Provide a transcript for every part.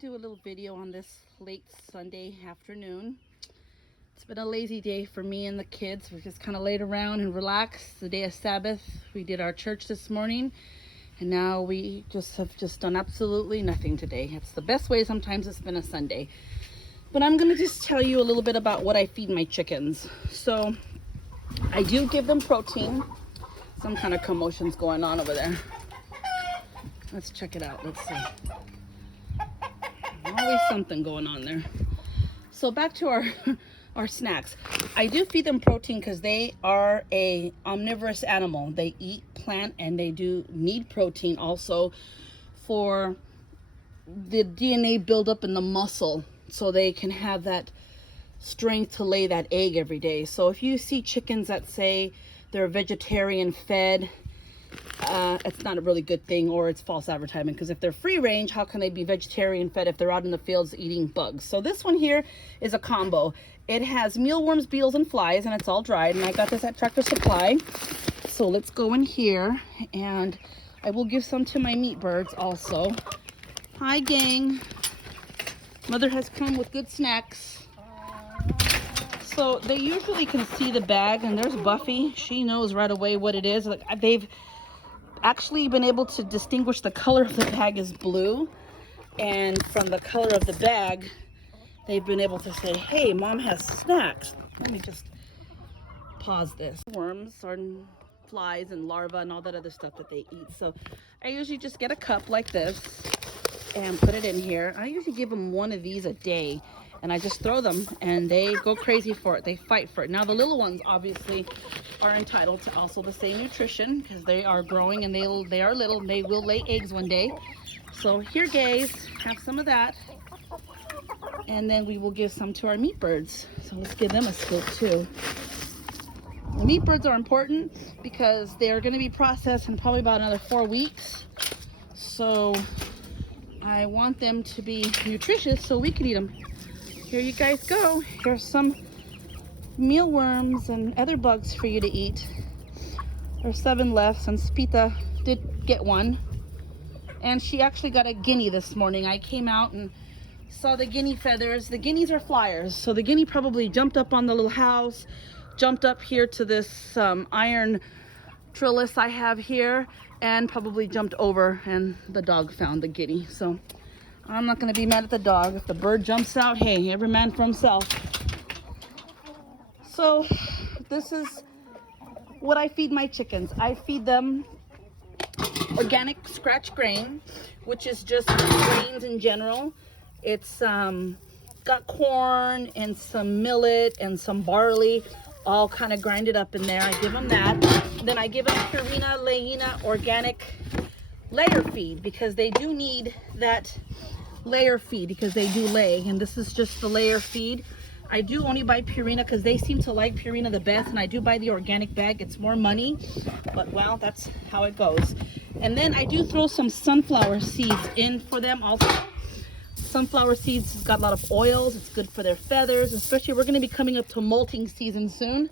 do a little video on this late Sunday afternoon. It's been a lazy day for me and the kids. We just kind of laid around and relaxed. The day of Sabbath, we did our church this morning, and now we have done absolutely nothing today. It's the best way sometimes it's been a Sunday. But I'm going to just tell you a little bit about what I feed my chickens. So I do give them protein. Some kind of commotion's going on over there. Let's check it out. Let's see. Always something going on there. So back to our snacks. I do feed them protein because they are a omnivorous animal. They eat plant and they do need protein also for the DNA buildup in the muscle, so they can have that strength to lay that egg every day. So if you see chickens that say they're vegetarian fed, it's not a really good thing, or it's false advertising, because if they're free range, how can they be vegetarian fed if they're out in the fields eating bugs? So this one here is a combo. It has mealworms, beetles, and flies, and it's all dried, and I got this at Tractor Supply. So let's go in here, and I will give some to my meat birds also. Hi gang, mother has come with good snacks. So they usually can see the bag, and there's Buffy. She knows right away what it is. Like, they've actually been able to distinguish the color of the bag is blue, and from the color of the bag they've been able to say, hey, mom has snacks. Let me just pause this. Worms or flies and larvae and all that other stuff that they eat. So I usually just get a cup like this and put it in here. I usually give them one of these a day, and I just throw them and they go crazy for it. They fight for it. Now the little ones obviously are entitled to also the same nutrition because they are growing and they are little and they will lay eggs one day. So here guys, have some of that, and then we will give some to our meat birds. So let's give them a scoop too. The meat birds are important because they are going to be processed in probably about another 4 weeks. So I want them to be nutritious so we can eat them. Here you guys go. Here's some mealworms and other bugs for you to eat. There's 7 left, and Spita did get one. And she actually got a guinea this morning. I came out and saw the guinea feathers. The guineas are flyers. So the guinea probably jumped up on the little house, jumped up here to this iron trellis I have here, and probably jumped over, and the dog found the guinea. So I'm not going to be mad at the dog. If the bird jumps out, hey, every man for himself. So this is what I feed my chickens. I feed them organic scratch grain, which is just grains in general. It's got corn and some millet and some barley, all kind of grinded up in there. I give them that. Then I give them Purina Layina organic layer feed, because they do need that layer feed because they do lay, and this is just the layer feed. I do only buy Purina because they seem to like Purina the best, and I do buy the organic bag. It's more money, but well, that's how it goes. And then I do throw some sunflower seeds in for them also. Sunflower seeds has got a lot of oils. It's good for their feathers, especially we're going to be coming up to molting season soon.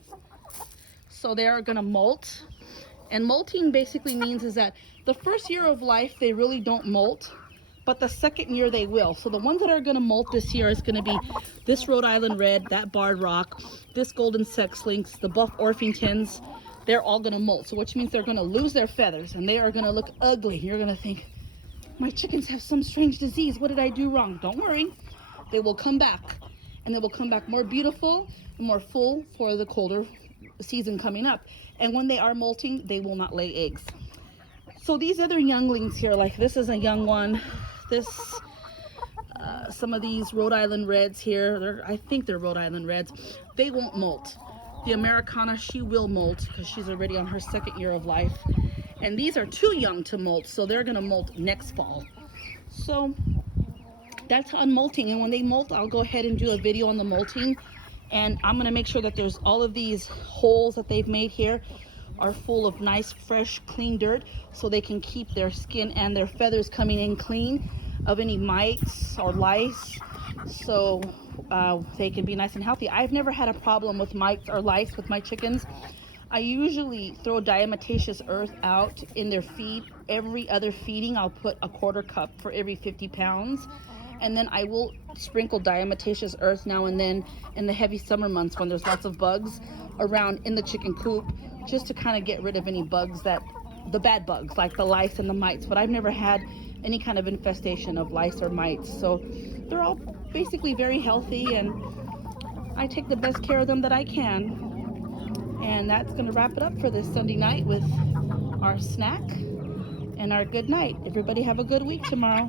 So they are going to molt, and molting basically means is that the first year of life they really don't molt, but the second year they will. So the ones that are going to molt this year is going to be this Rhode Island Red, that Barred Rock, this Golden Sex Lynx, the Buff Orpingtons. They're all going to molt, so which means they're going to lose their feathers and they are going to look ugly. You're going to think, my chickens have some strange disease. What did I do wrong? Don't worry. They will come back, and they will come back more beautiful and more full for the colder season coming up. And when they are molting, they will not lay eggs. So these other younglings here, like this is a young one. This, some of these Rhode Island Reds here, I think they're Rhode Island Reds. They won't molt. The Americana, she will molt because she's already on her 2nd year of life. And these are too young to molt, so they're going to molt next fall. So that's on molting. And when they molt, I'll go ahead and do a video on the molting. And I'm going to make sure that there's all of these holes that they've made here are full of nice, fresh, clean dirt, so they can keep their skin and their feathers coming in clean of any mites or lice, so they can be nice and healthy. I've never had a problem with mites or lice with my chickens. I usually throw diatomaceous earth out in their feed. Every other feeding, I'll put a 1/4 cup for every 50 pounds. And then I will sprinkle diatomaceous earth now and then in the heavy summer months when there's lots of bugs around in the chicken coop, just to kind of get rid of any bugs the bad bugs like the lice and the mites. But I've never had any kind of infestation of lice or mites. So they're all basically very healthy, and I take the best care of them that I can. And that's going to wrap it up for this Sunday night with our snack and our good night. Everybody have a good week tomorrow.